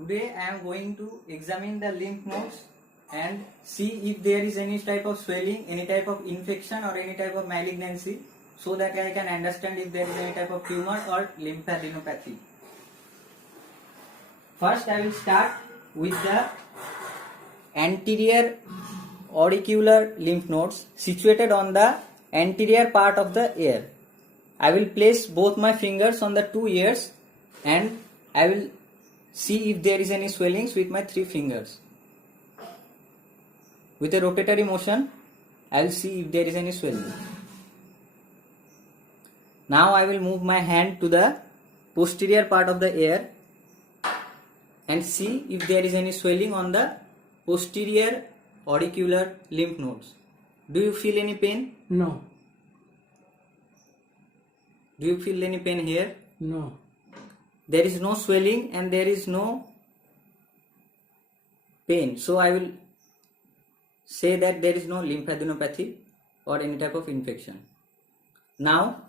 Today I am going to examine the lymph nodes and see if there is any type of swelling, any type of infection or any type of malignancy, so that I can understand if there is any type of tumor or lymphadenopathy. First I will start with the anterior auricular lymph nodes situated on the anterior part of the ear. I will place both my fingers on the two ears and I will see if there is any swellings with my three fingers. With a rotatory motion, I will see if there is any swelling. Now I will move my hand to the posterior part of the ear and see if there is any swelling on the posterior auricular lymph nodes. Do you feel any pain? No. Do you feel any pain here? No. There is no swelling and there is no pain. So I will say that there is no lymphadenopathy or any type of infection. Now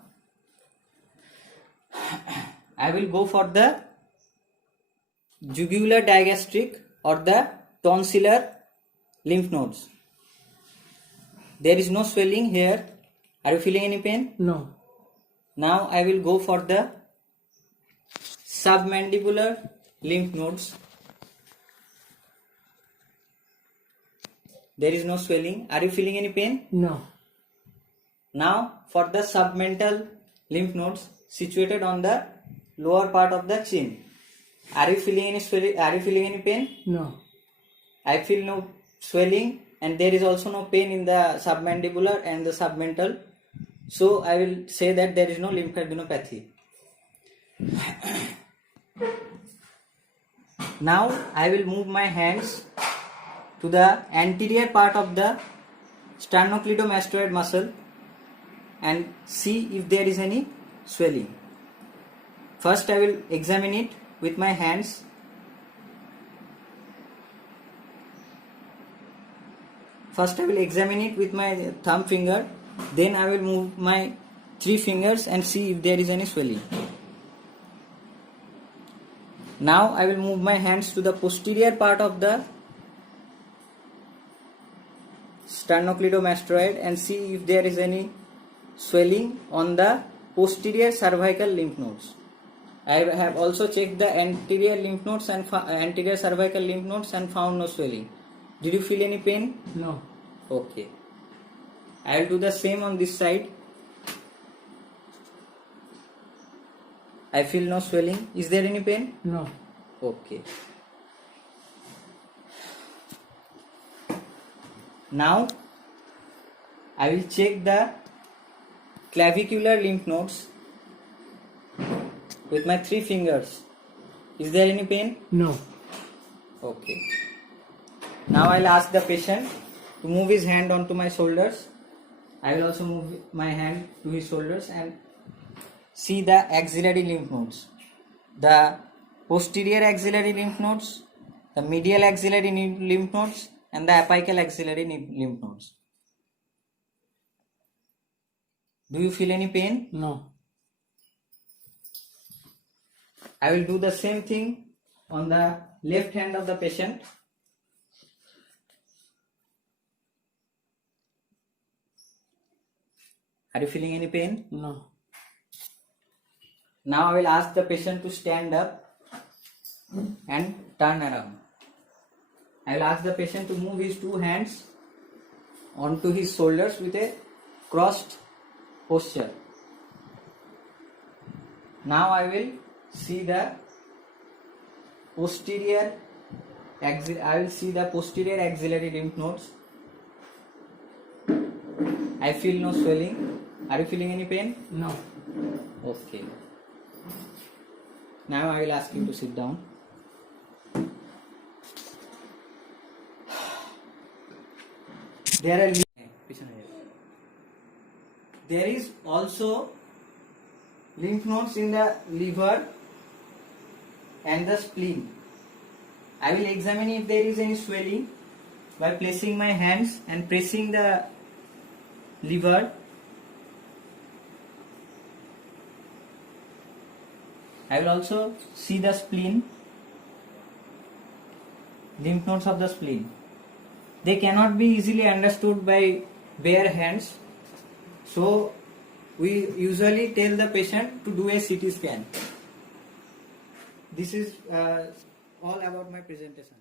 I will go for the jugular digastric or the tonsillar lymph nodes. There is no swelling here. Are you feeling any pain? No. Now I will go for the submandibular lymph nodes. There is no swelling. Are you feeling any pain? No. Now for the submental lymph nodes situated on the lower part of the chin. Are you feeling any swelling? Are you feeling any pain? No. I feel no swelling and there is also no pain in the submandibular and the submental. So I will say that there is no lymphadenopathy. Now I will move my hands to the anterior part of the sternocleidomastoid muscle and see if there is any swelling. First I will examine it with my hands. First I will examine it with my thumb finger. Then I will move my three fingers and see if there is any swelling. Now I will move my hands to the posterior part of the sternocleidomastoid and see if there is any swelling on the posterior cervical lymph nodes. I have also checked the anterior lymph nodes and anterior cervical lymph nodes and found no swelling. Did you feel any pain? No. Okay. I will do the same on this side. I feel no swelling. Is there any pain? No. Okay. Now I will check the clavicular lymph nodes with my three fingers. Is there any pain? No. Okay. Now I will ask the patient to move his hand onto my shoulders. I will also move my hand to his shoulders and see the axillary lymph nodes. The posterior axillary lymph nodes, the medial axillary lymph nodes and the apical axillary lymph nodes. Do you feel any pain? No. I will do the same thing on the left hand of the patient. Are you feeling any pain? No. Now I will ask the patient to stand up and turn around. I will ask the patient to move his two hands onto his shoulders with a crossed posture. Now I will see the posterior axillary lymph nodes. I feel no swelling. Are you feeling any pain? No. Okay. Now I will ask you to sit down. There is also lymph nodes in the liver and the spleen. I will examine if there is any swelling by placing my hands and pressing the liver. I will also see the spleen. lymph nodes of the spleen. They cannot be easily understood by bare hands, so we usually tell the patient to do a CT scan. This is all about my presentation.